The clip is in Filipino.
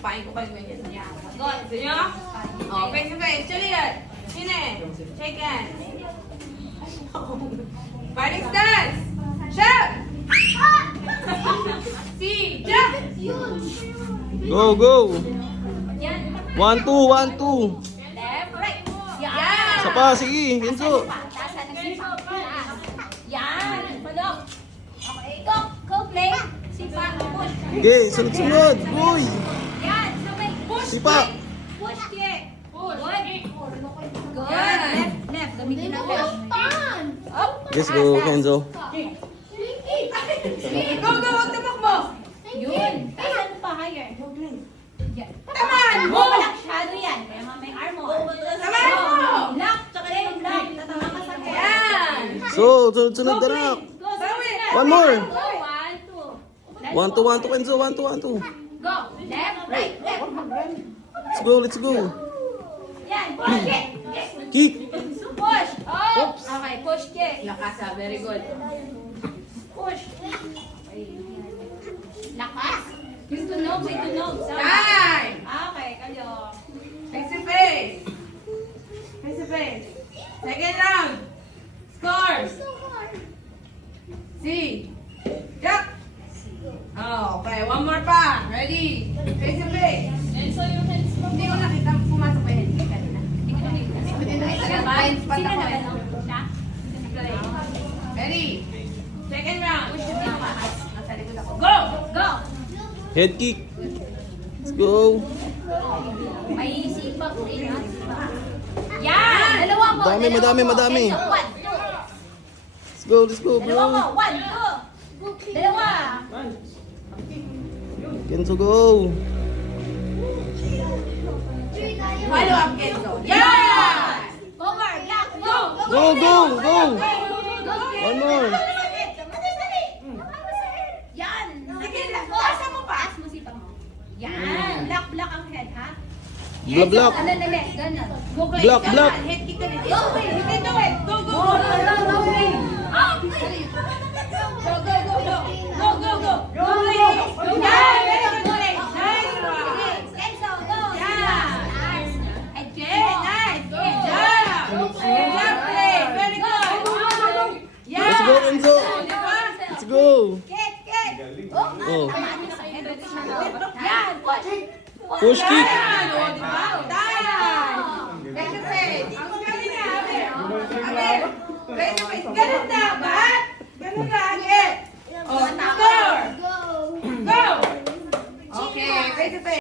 Sipain ko pa yung ganyan. Gusto nyo? Oh, face to face. Juliet. Sine. Shake hands. Fighting stance. Shout! See, jump! Go, go. 1, 2, 1, 2. Left, right. Yan. Isa pa, sige. Enzo. Tasan ng sipa. Yan. Palok. Okay, go. Go play. Sipa. Push. Okay, sunod-sunod. Uy. Yan. Sabay. Push. Sipa. Push, kick. Push. Good. Yan. Left, left. Gamitin ang left. Up. Let's go, Kenzo. Go, go, huwag tumakbo! Yun. Tasan mo pa higher. Yan. Tamaan mo! Walang shadow yan. Kaya may armor. Tamaan mo! Lock. Tsaka yung lock. Tatama ka sa head. Yan! So, sunod-sunod na na. Go. Sunod. One more. Go. 1, 2. 1, 2, 1, 2, Kenzo. 1, 2, 1, 2. Go. Left, right, left. Let's go, let's go. Yan. Push, kick. Kick. Push. Oh. Okay, push, kick. Lakas ah, very good. Push. Lakas. Yung tunog, may tunog. Time! Okay, kayo. Face to face. Face to face. Second round. Scores. See. Jump. Oh, okay. One more pa. Ready. Face to face. Hindi ko nakita pumasok pa yun. Hindi ko nakita. Blind spot ako eh. Ready. Second round. Nasa likod ako. Go! Go. Head kick. Let's go. May sipak. Yan. Dalawa mo. Madami, dalawa madami, mo. madami. Kenzo, 1, 2. Let's go, Dalawa mo. bro. 1, 2. Dalawa. Kenzo, go. Follow up, Kenzo. Yeah! Over. Black. Go. Go, go, go. Go. One more. Yan. Sige, taas mo pa. Taas mo sipak mo. Yan. Black ang head, ha? Block, block. Ano, ganun. Go, Clay. Block, Come block. on, head kick ka rin. Go, Clay. You can do it. Go, go, go. Go, Clay. Oh, Go, go, go, go. Go, go, go. Go, Clay. Yeah, very good, Clay. Nice one. Kenzo, go. Yeah. Again. Nice. Good job. Good job, Clay. Very good. Yeah. Let's go, Kenzo. Di ba? Let's go. Kick, kick. Oh, Oh. tama niya sa head. Yan, push. Push kick. Ayan, o, di ba? Tayan. Face to face. Ang galing na, Abe. Abe. Face to face. Ganun dapat. Ganun lagi. Oh, score. Go. Okay, face to face.